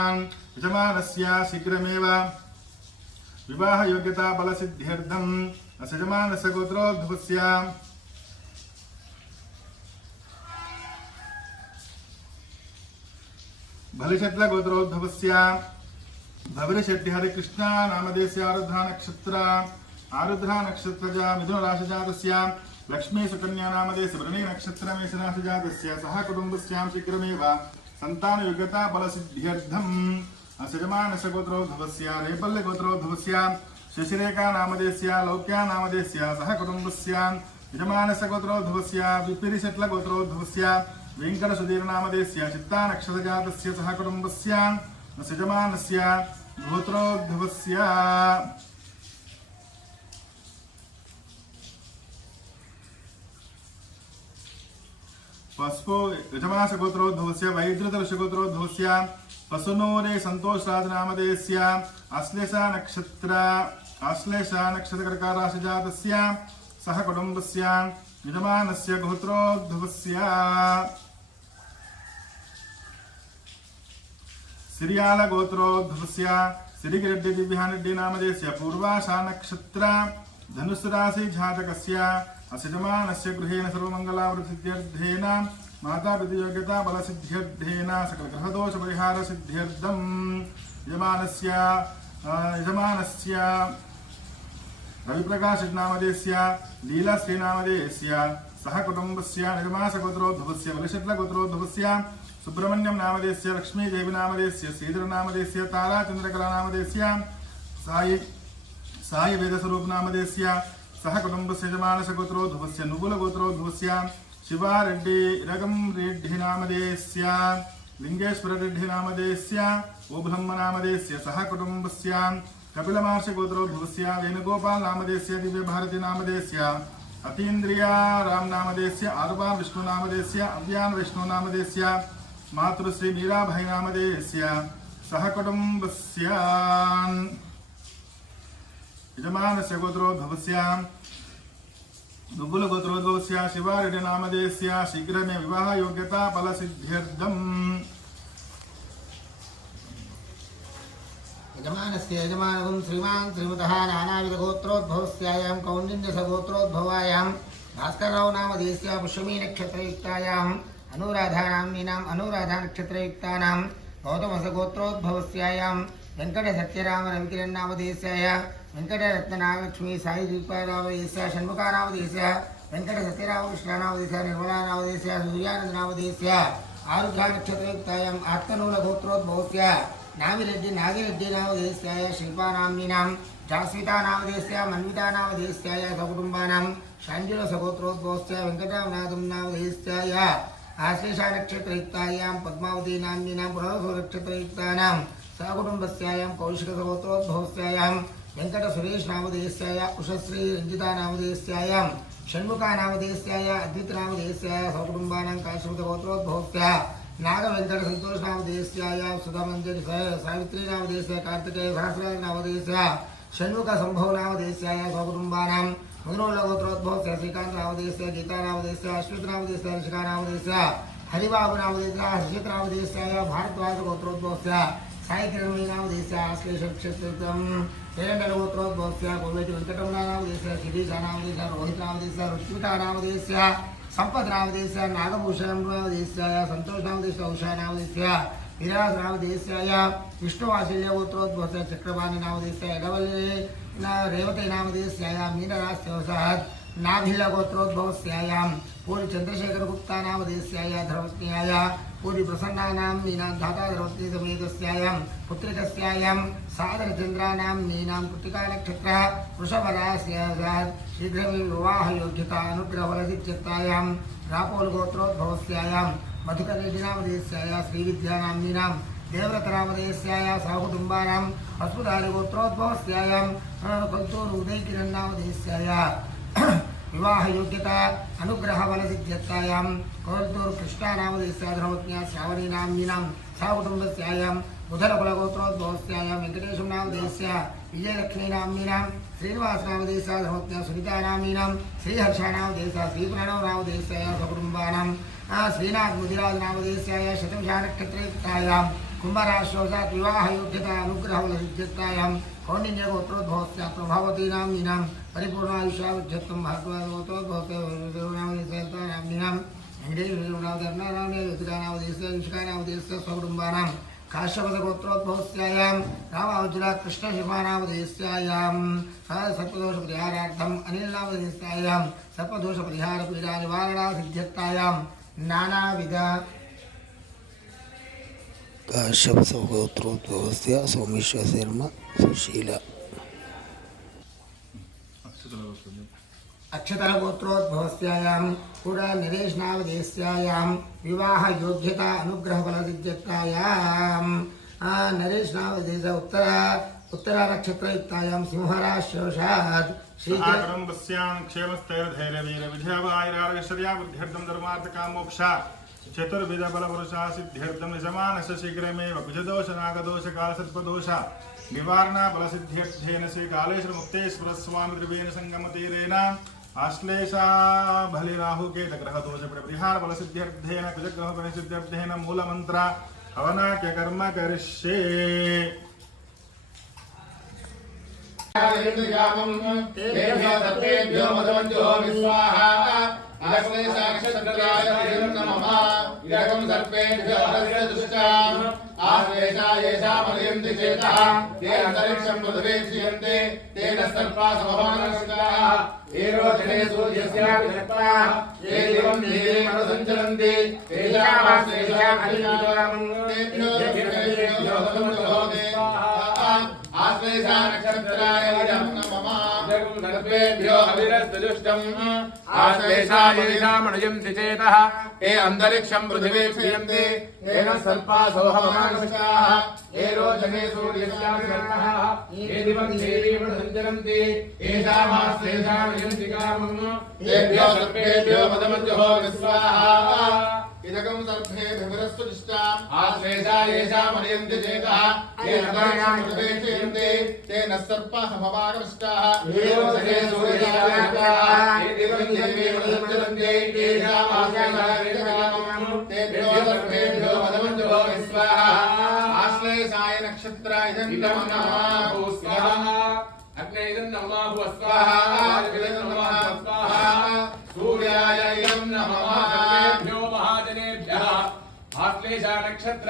యజమానస్య శీఘ్రమేవ. వివాహ యోగ్యత బల సిద్ధ్యర్థం అసజమానస్య గోత్రోద్భవస్య. భవిష్యత్ల గోత్రోద్భవస్య. భవిరశెట్టి హరికృష్ణ నామదేశ ఆరుద్ర నక్షత్ర. ఆరుద్ర నక్షత్రజ మిథున రాశిజాతస్య. లక్ష్మీ సుకన్యా నామదేశ వృణీ నక్షత్రమేష రాశిజాతస్య సహ కుటుంబస్యాం శీఘ్రమేవ. సంతాన యోగ్యతా బలసిద్ధ్యర్థం అసజమానస గోత్రోద్భవస్య రేపల్లి గోత్రోద్భవస్య శశిరేఖా నామదేశ లౌక్యా నామదేశ సహ కుటుంబస్య యజమానస గోత్రోద్భవస్య విపిరిశట్ల గోత్రోద్భవస్య వెంకట సుధీర నామదేశ చిత్తా నక్షత్రజాతస్య సహ కుటుంబస్య సజమానస్య గోత్రోద్భవస్య పసుపు యజమాస గోత్రోద్భవస్య వైద్యుత ఋషిగోత్రోద్భవస్య పశునూరే సంతోష్ రాజ అశ్లేష నక్షత్ర అశ్లేష నక్షత్ర కర్కారాశి జాతస్య సహ కుటుంబస్య యజమానస్య గోత్రోద్భవస్య సిరియాల గోత్రోద్భవస్య సిరిగిరెడ్డి దివ్యారెడ్డి నామదేశస్య పూర్వాషా నక్షత్ర ధనుస్సు రాశి జాతకస్య అసిజమానస్య గృహేణ సర్వమంగళావృతిథ్యర్థేన మాతాపితయోగ్యతా బలసిద్ధ్యర్థేన సకల గ్రహదోష పరిహార సిద్ధ్యర్థం యజమానస్య యజమానస్య రవిప్రకాశ నామదేశ్య లీలా శ్రీనామదేశస్య సహ కుటుంబస్య నిర్మాస గోత్రోద్భవస్య బలిషట్ల గోత్రోద్భవస్య సుబ్రహ్మణ్యం నామదేశ్య లక్ష్మీదేవి నామదేశ్య శ్రీధర నామదేశ్య తారాచంద్రకళ నామదేశ్య సాయి साय वेदस्वरूप नाम सह कुटुंब च मानसगोत्रो ध्रुवस्य नुगुलगोत्रो ध्रुवस्य शिवारेड्डी रगं रेड्डी नामधेयस्य लिङ्गेश्वररेड्डी नामधेयस्य ओब्रह्म नाम सह कुटुम्बस्य कपिलमहर्षिगोत्रो ध्रुवस्य वेणुगोपाल नाम दिव्य भारती नाम अतीन्द्रिया राम नाम आरुबान विष्णु नाम अव्यान विष्णु नाम मातृश्री मीराभाई सह कुटुंब మీరాభాయి నామదేశస్య సహ కుటుంబస్య యజమానస్య గోత్రోద్భవస్య దుబ్బుల గోత్రోద్భవస్య శివారెడ్డి నామదేశస్య శీఘ్రమే వివాహ యోగ్యతా ఫలసిద్ధ్యర్థం యజమానస్య యజమానవం శ్రీమాన్ శ్రీమతः నానావిధగోత్రోద్భవస్యాయాం కౌండిన్యసగోత్రోద్భవాయాం భాస్కరరావు నామ దేశ్య పుష్యమీ నక్షత్రయుక్తాయాం అనురాధానామ్నీనాం అనురాధా నక్షత్రయుక్తానాం వెంకట సత్యరామ రవికిరణ్ నామదేశాయ వెంకటరత్ననామలక్ష్మి సాయి దీపారామదేశ షణ్ముఖానామదేశ వెంకట సత్యరామ కృష్ణానామదేశ నిర్మలానామదేశ సూర్యానందనామదేశ ఆరుద్రా ఆత్మనూల గోత్రోద్భవస్య నామిరెడ్డి నాగిరెడ్డి నామదేశాయ శిల్పానామ్నీనాం జాస్వితా మన్వితానామదేశాయ సకుటుంబానాం షాంజుల సగోత్రోద్భవస్య వెంకటనాథం నామదేశాయ ఆశ్లేష నక్షత్రయుక్తాయాం పద్మావతి నామ్నీనాం పునరసో నక్షత్రయుక్తానాం సకుటుంబస్యాయాం కౌశిక సగోత్రోద్భవస్యాయాం वेङ्कटसुरेशनामधेयस्याय उषश्रीरञ्जितानामधेयस्यायां नाग वेंकट संतोष काश्यपतगोत्रोद्भवस्या नागवेङ्कटसन्तोषनामधेयस्याय सावित्री सावित्रीनामधेयस्य कार्तिकेय सहस्रनामधेयस्य षण्मुखसम्भवनामधेयस्याय स्वकुटुम्बानां मुद्रोलगोत्रोद्भवस्य हर्षित गीतानामधेयस्य भारद्वाज ऋषिकानामधेयस्य साई किरण भारद्वाजगोत्रोद्भवस्य आश्लेष आश्लेषक्षेत्रम् షణ్ముఖ సంభవ నామదేశ్యాయ స్వకుటుంబానాం ముగ్నోళ్ళ గోత్రోద్భవస్య శ్రీకాంత్ నామదేశ్య గీతా నామదేశ్య అశ్వత్ నామదేశ్య ఋషికా నామదేశ్య శిరీష ఎడవల్లి రేవతి నామదేశ్యాయ నాభిల్ల పూరి చంద్రశేఖరగుప్తానామదేశాయ గుప్తా నామదేశ్యాయ ధర్మజ్ఞాయ పూరి ప్రసన్నానాం మీనాం ధాతా ధర్మజ్ఞ సమేతస్యాయాం పుత్రికస్యాయాం సాదర మీనాం కృతికా నక్షత్ర వృషభరాస్యాసాద్ శీఘ్రమే రాపోల్ గోత్రోద్భవస్యాయాం శ్రీవిద్యానామ్నీనాం అస్మదారి గోత్రోద్భవస్యాయాం विवाहयोग्यता अनुग्रहबलसिद्ध्यतायां कोल्तूर् कृष्णानामदेशाधनमज्ञा देश सा कुटुम्बस्यायां बुधरकुलगोत्रोद्भवस्यायां वेङ्कटेशं नामदेशस्य विजयलक्ष्मीनाम्नीनां श्रीनिवासनामदेशाधनमज्ञा सुनीतानाम्नीनां श्रीहर्षानामदेशः श्रीप्रणवनामदेशाय स्वकुटुम्बानां श्रीनाथमुदिराजनामदेशाय शतंशानक्षत्रयुक्तायां कुम्भराशोषात् विवाहयोग्यता अनुग्रहबलसिद्ध्यतायां कौण्डिन्यगोत्रोद्भवस्य प्रभावतीनाम्नीनां శతంశా నక్షత్రయుక్తాయాం కుంభరాశ్యోసాత్ వివాహయోగ్యత అనుగ్రహవలసిద్ధ్యత్తాయాం కౌండిన్యగోత్రోద్భవస్య ప్రభావతీనాం దినాం పరిపూర్ణాయుష్యావిద్యత్వం పరిహారార్థం వెంకటేశ్వరనామధర్నారాయణ యుష్కానామదేశ పరిహార కాశ్యపదగోత్రోద్భవస్యాయాం రామావజుల కృష్ణశివానామదేశ్యాయాం నానావిధ కాశ్యప సౌగోత్రోద్భవస్య సోమేశ్వర శర్మ సుశీల. అక్షతర గోత్రోద్భవస్యాయాం కూడా నరేష్నావదేశ్యాయాం వివాహ యోగ్యత అనుగ్రహ ఫలసిద్ధ్యత్తాయాం ఆ నరేష్నావదేశ ఉత్తర ఉత్తర నక్షత్రయుక్తాయాం సింహరాశ్యోషాత్ శ్రీకృష్ణ సహాకుటుంబస్యాం క్షేమస్థైర్ధైర్యవీరవిజయవాయురారోగ్యశ్వర్యా బుద్ధ్యర్థం ధర్మార్థకామోక్ష. చతుర్విధ బలపురుషా సిద్ధ్యర్థం యజమానస్య శీఘ్రమేవ కుజదోష నాగదోష కాలసర్పదోష. निवारण बल सिद्ध्यर्थेन से कालेश्वर मुक्तेश्वर स्वामी त्रिवेण संगम तीरेन आश्लेषा भले राहु के ग्रह दोष परिहार बल सिद्ध्यर्थेन कुजग्रह बल सिद्ध्यर्थेन मूल मंत्र हवना के कर्म करिष्ये। तेभ्यो मधवञ्जो विस्वाहा अस्मै साक्षात्काराय नमः इदकं सर्पेभ्यो हरस्य दुष्टाम् आश्लेषा येषामलयन्ति चेतः ते अन्तरिक्षं पृथिवीक्षयन्ते तेन सर्पा समभानस्काः ये रोचने सूर्यस्याभिषक्ताः ये दिवं नीलिमनुसञ्चरन्ति तेषामाश्लेषाम् तेभ्यो सर्पेभ्यो मधवञ्जो विस्वाहा ఆశ్లేషా నక్షత్రాయ ఇదం నమః. జగం గణపేభ్యో అవిరస్తజుష్టం ఆశ్లేషాయమనుయంతి చేతః. ఏ అంతరిక్షం పృథివీం ప్రియంతే. ఏన సర్పా సోహమానుషాః ఏ రోచనే సూర్యస్యాగ్రహణః ఏ దివం దేవీం సంచరంతి. ఏషామాశ్లేషానుయంతి కామం. ఏభ్యో సర్పేభ్యో పదమజ్జో విస్వాహ ఇదకం సర్పే భివరస్తు నిష్టాం ఆశ్లేషాయేషామనుయంతి చేతః. अन्तरिक्षम् पृथिवी क्षयन्ति तेन सर्पाः सममागमिष्टाः ये रोचने सूर्यस्याभिषक्ताः ये दिवं देवीं सञ्चरन्ति येषामाश्लेषामयन्ति तेभ्यो सर्पेभ्यो मदमज्जहो विस्वाहा आश्लेषाय नक्षत्राय इदं नमः स्वाहा अग्ने इदं नमः स्वाहा इदं नमः स्वाहा सूर्याय इदं नमः सर्वेभ्यो महाजनेभ्यः आश्लेषा नक्षत्र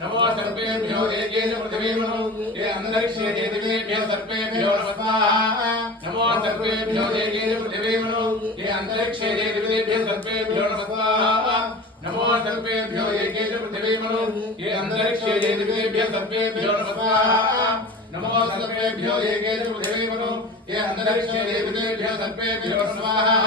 नमो सर्पेभ्यो एके च पृथिवीमनो ये अन्तरिक्षे देवेभ्यो सर्पेभ्यो नमः स्वाहा नमो सर्पेभ्यो एके च पृथिवीमनो ये अन्तरिक्षे देवेभ्यो सर्पेभ्यो नमः स्वाहा नमो सर्पेभ्यो एके च पृथिवीमनो ये अन्तरिक्षे देवेभ्यो सर्पेभ्यो नमः स्वाहा नमो सर्वेभ्यो एके च पृथिवीमनो ये अन्तरिक्षे देवतेभ्यो सर्पेभ्यो स्वाहा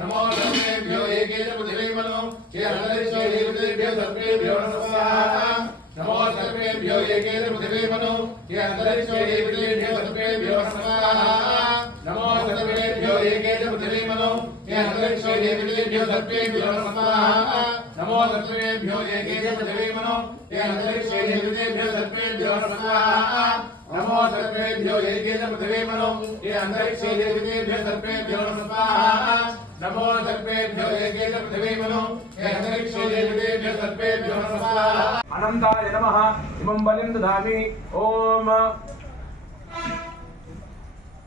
नमो सर्वेभ्यो एके च पृथिवीमनो ये अन्तरिक्षे देवतेभ्यो सर्पेभ्यो स्वाहा नमो सर्वेभ्यो एके च पृथिवीमनो ये अन्तरिक्षे देवतेभ्यो सर्पेभ्यो स्वाहा नमो सर्वेभ्यो एके च पृथिवीमनो ये अन्तरिक्षे देवतेभ्यो सर्पेभ्यो स्वाहा नमो सर्वेभ्यो एके च पृथिवीमनो ये अन्तरिक्षे देवतेभ्यो सर्पेभ्यो स्वाहा नमो सर्वेभ्यो एके च पृथिवीमनो ये अन्तरिक्षे देवतेभ्यो सर्पेभ्यो स्वाहा नमो सर्वेभ्यो एके च पृथिवीमनो ये अन्तरिक्षे देवतेभ्यो सर्पेभ्यो स्वाहा అనంతాయ నమ. ఇమం బలిం దదామి. ఓం.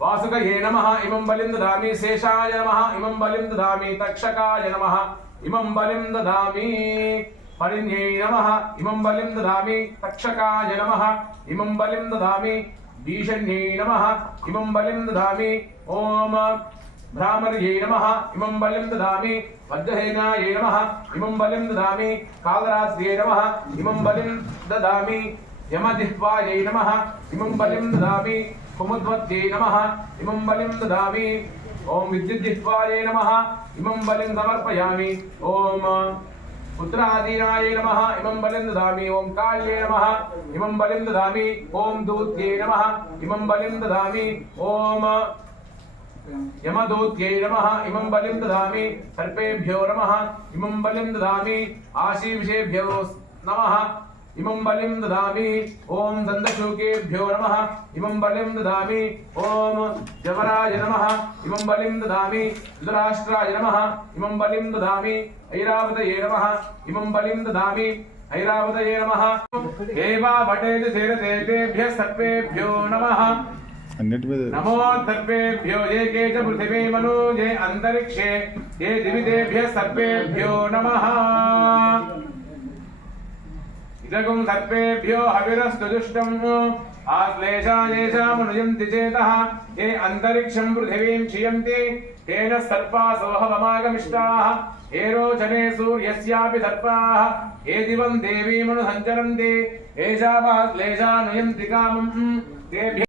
వాసుకయే నమ. ఇమం బలిం దదామి. శేషాయ నమ. ఇమం బలిం దదామి. తక్షకాయ నమ. ఇమం బలిం దదామి. పరిణ్యై నమ. ఇమం బలిం దదామి. తక్షకాయ నమ. ఇమం బలిం దదామి. భీషణ్యై నమ. ఇమం బలిం దదామి. ఓం. భ్రామర్యై నమ ఇమం బలిం దామి వజ్రహేనాయై నమ ఇమం బలిం దామి కాలరాత్ర్యై నమ ఇమం బలిం దామి యమజిహ్వాయై నమ ఇమం బలిం దామి కుముద్వత్యై నమ ఇమం బలిం దామి ఓం విద్యుజిహ్వాయై నమ ఇమం బలిం సమర్పయామి ఓం పుత్రాదీనాయ నమ ఇమం బలిం దామి ఓం కాళ్యే నమ ఇమం బలిం దామి ఓం దూత్యై నమ ఇమం బలిం దామి ఓం యమదూత్యై నమ ఇమం బలిం దామి సర్పేభ్యో నమ ఇమం బలిం దామి ఆశీవిషేభ్యో నమ ఇమం బలిం దామి ఓం దందశూకేభ్యో నమ ఇమం బలిం దామి ఓం జవరాయ నమ ఇమం బలిం దామి ధృతరాష్ట్రాయ నమ ఇమం బలిం దామి ఐరావతయే నమ ఇమం బలిం దామి ఐరావతయే నమ. ఏవా వటేతి తీరతేభ్య సర్వేభ్యో నమ. అన్నిటి మీద ఇదగం సర్వేభ్యో హవిరస్తు దుష్టం ఆశ్లేషాయేషామునుయంతి చేత ఏ అంతరిక్షం పృథివీం క్షియంతి తేన సర్పాసోహవమాగమిష్టాః ఏ రోచనే సూర్యస్యాపి సర్పాః ఏ దివం దేవీమను సంచరంతి ఏషామాశ్లేషానుయంతి కామం తేభ్య